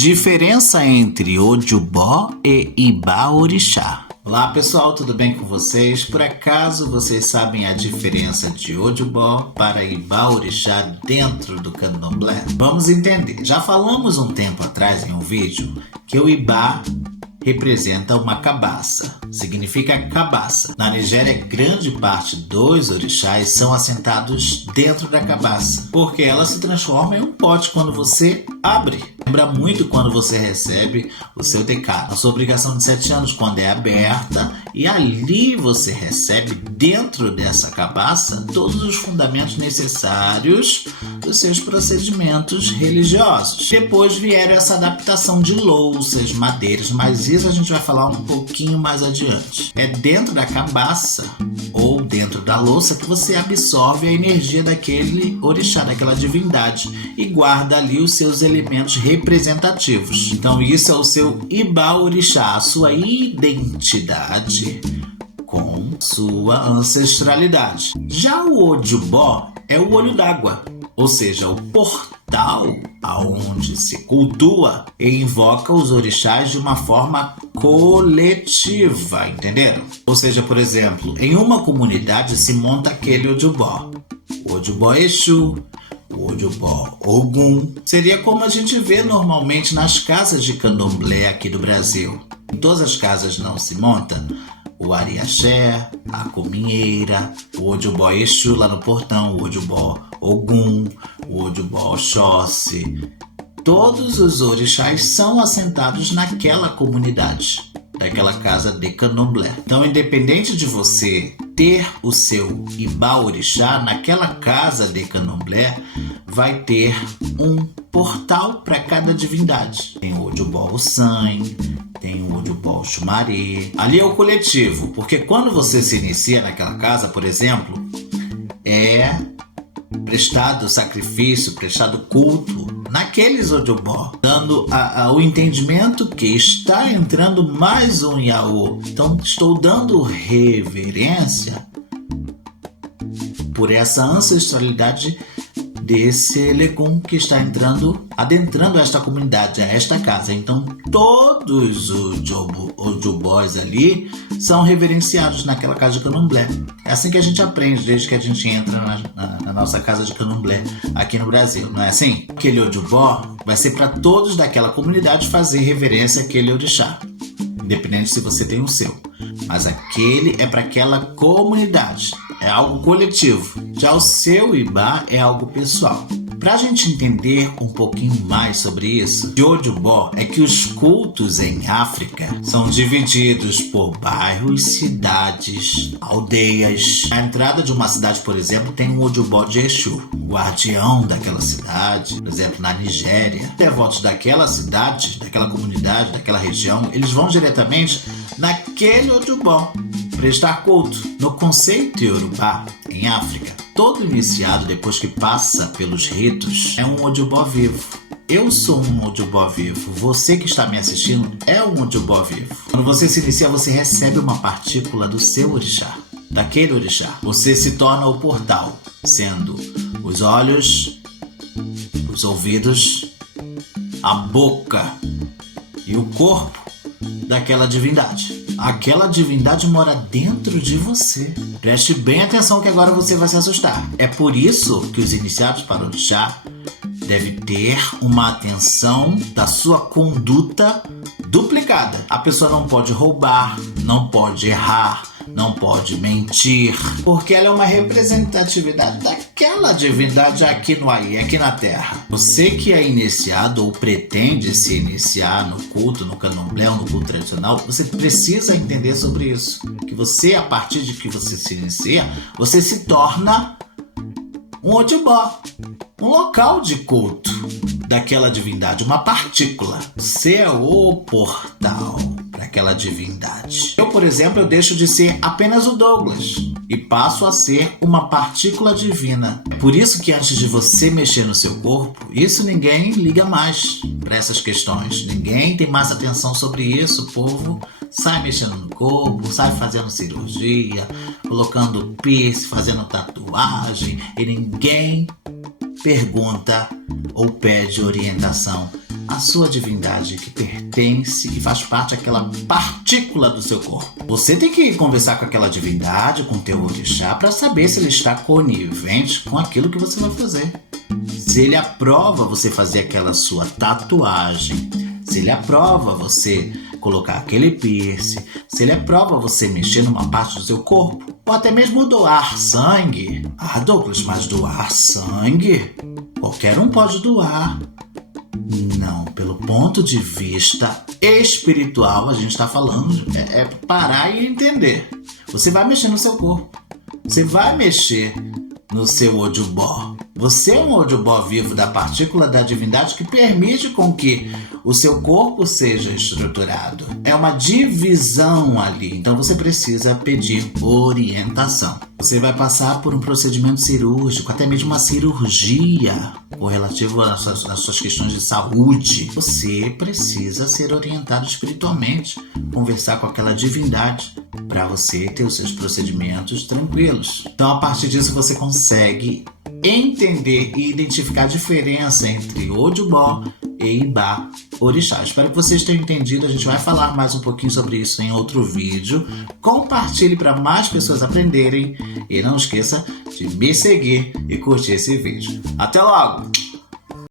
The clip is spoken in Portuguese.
Diferença entre Ojubó e Ibá-orixá. Olá pessoal, tudo bem com vocês? Por acaso vocês sabem a diferença de Ojubó para Ibá-orixá dentro do candomblé? Vamos entender. Já falamos um tempo atrás em um vídeo que o Ibá representa uma cabaça, significa cabaça. Na Nigéria, grande parte dos orixás são assentados dentro da cabaça, porque ela se transforma em um pote quando você abre. Lembra muito quando você recebe o seu decálogo, a sua obrigação de 7 anos, quando é aberta, e ali você recebe dentro dessa cabaça todos os fundamentos necessários dos seus procedimentos religiosos. Depois vieram essa adaptação de louças, madeiras, mas isso a gente vai falar um pouquinho mais adiante. É dentro da cabaça ou dentro da louça que você absorve a energia daquele orixá, daquela divindade, e guarda ali os seus elementos representativos. Então isso é o seu Ibá-orixá, a sua identidade com sua ancestralidade. Já o Ojubó é o olho d'água, ou seja, o portal aonde se cultua e invoca os orixás de uma forma coletiva, entenderam? Ou seja, por exemplo, em uma comunidade se monta aquele Ojubó. O Ojubó Exu, o Ojubó Ogum. Seria como a gente vê normalmente nas casas de candomblé aqui do Brasil. Em todas as casas não se monta o Ariaxé, a Cominheira, o Ojubó Exu lá no portão, o Ojubó Ogum, o Ojubó Oxóssi. Todos os orixás são assentados naquela comunidade, daquela casa de candomblé. Então, independente de você ter o seu Ibá-orixá, naquela casa de candomblé vai ter um portal para cada divindade. Tem o Ojubó Ossan, tem o Ojubó Oxumaré. Ali é o coletivo, porque quando você se inicia naquela casa, por exemplo, é prestado sacrifício, prestado culto naqueles Ojubó, dando o entendimento que está entrando mais um Yaô. Então estou dando reverência por essa ancestralidade desse Elegum que está adentrando esta comunidade, esta casa. Então todos os Ojubós ali são reverenciados naquela casa de candomblé. É assim que a gente aprende desde que a gente entra na nossa casa de candomblé aqui no Brasil, não é assim? Aquele Ojubó vai ser para todos daquela comunidade fazer reverência àquele orixá, independente se você tem o seu. Mas aquele é para aquela comunidade, é algo coletivo. Já o seu Ibá é algo pessoal. Para a gente entender um pouquinho mais sobre isso, de Ojubó é que os cultos em África são divididos por bairros, cidades, aldeias. Na entrada de uma cidade, por exemplo, tem um Ojubó de Exu, o guardião daquela cidade. Por exemplo, na Nigéria, devotos daquela cidade, daquela comunidade, daquela região, eles vão diretamente naquele Ojubó prestar culto. No conceito iorubá, em África, todo iniciado, depois que passa pelos ritos, é um Ojubó vivo. Eu sou um Ojubó vivo. Você que está me assistindo é um Ojubó vivo. Quando você se inicia, você recebe uma partícula do seu orixá, daquele orixá. Você se torna o portal, sendo os olhos, os ouvidos, a boca e o corpo daquela divindade. Aquela divindade mora dentro de você. Preste bem atenção que agora você vai se assustar. É por isso que os iniciados para o orixá devem ter uma atenção da sua conduta duplicada. A pessoa não pode roubar, não pode errar, não pode mentir, porque ela é uma representatividade daquela divindade aqui no Aí, aqui na Terra. Você que é iniciado ou pretende se iniciar no culto, no candomblé ou no culto tradicional, você precisa entender sobre isso. Que você, a partir de que você se inicia, você se torna um Ojubó, um local de culto daquela divindade, uma partícula. Você é o portal para aquela divindade. Eu, por exemplo, eu deixo de ser apenas o Douglas e passo a ser uma partícula divina. É por isso que antes de você mexer no seu corpo, isso ninguém liga mais para essas questões. Ninguém tem mais atenção sobre isso. O povo sai mexendo no corpo, sai fazendo cirurgia, colocando piercing, fazendo tatuagem, e ninguém pergunta ou pede orientação a sua divindade que pertence e faz parte daquela partícula do seu corpo. Você tem que conversar com aquela divindade, com o teu orixá, para saber se ele está conivente com aquilo que você vai fazer. Se ele aprova você fazer aquela sua tatuagem, se ele aprova você colocar aquele piercing, se ele aprova você mexer numa parte do seu corpo, ou até mesmo doar sangue. Ah, Douglas, mas doar sangue? Qualquer um pode doar. Não, pelo ponto de vista espiritual, a gente está falando, é parar e entender. Você vai mexer no seu corpo, você vai mexer no seu Ojubó. Você é um Ojubó vivo da partícula da divindade que permite com que o seu corpo seja estruturado. É uma divisão ali, então você precisa pedir orientação. Você vai passar por um procedimento cirúrgico, até mesmo uma cirurgia, ou relativo às suas questões de saúde. Você precisa ser orientado espiritualmente, conversar com aquela divindade, para você ter os seus procedimentos tranquilos. Então, a partir disso, você consegue entender e identificar a diferença entre Ojubó e Ibá Orixá. Espero que vocês tenham entendido. A gente vai falar mais um pouquinho sobre isso em outro vídeo. Compartilhe para mais pessoas aprenderem e não esqueça de me seguir e curtir esse vídeo. Até logo!